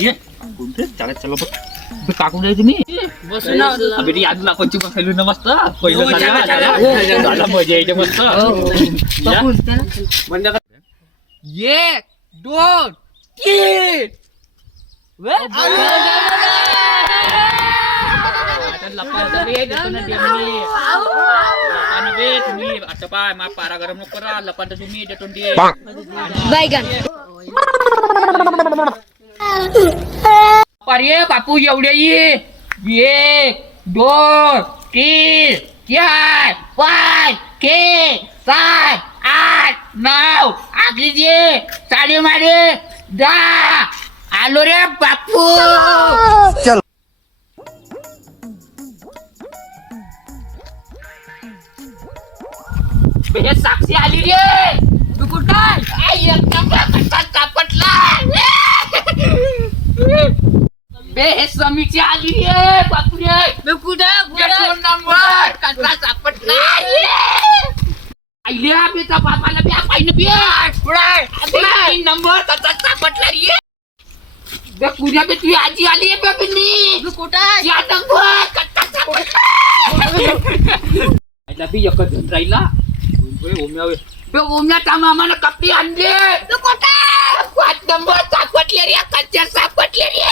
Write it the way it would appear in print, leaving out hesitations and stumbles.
ये कोणते चला चला बघ टाकून द्यायचं मी बसून ना अबे आज आपण चुका खाल्लो ना मस्त पहिलं हो, झालं, चला, चला. झालं. झालं, मजा येते मस्त या. बंद कर. 1 2 3 आता लपायचं बे, देतो ना डेमनी. लपायनं बे तुम्ही आता पाय मा पारा गरम नको करा लपायचं तुम्ही देतो ते अरे बापू एवढे ये 1 2 3 4 5 6 7 8 9 आगली जे साडे मारे 10 आलो रे बापू हे साक्षी आली रे तू कुठं सापटला बे हे समीची आली रे बापू रे मी कुठे नंबर कसा सापटला आईले बेचा बापाला बी पाहिजे बी नंबर कसा सापटला रे बे पुण्या बे तुझी आजी आली आहे बे मी कुठे या नंबर कसा सापटला आईला बी एकच जण राहिला बे ओम्याच्या मामानं कपडे आणले तू कुठे 5 नंबर सापटले रे कच्च्या सापटले रे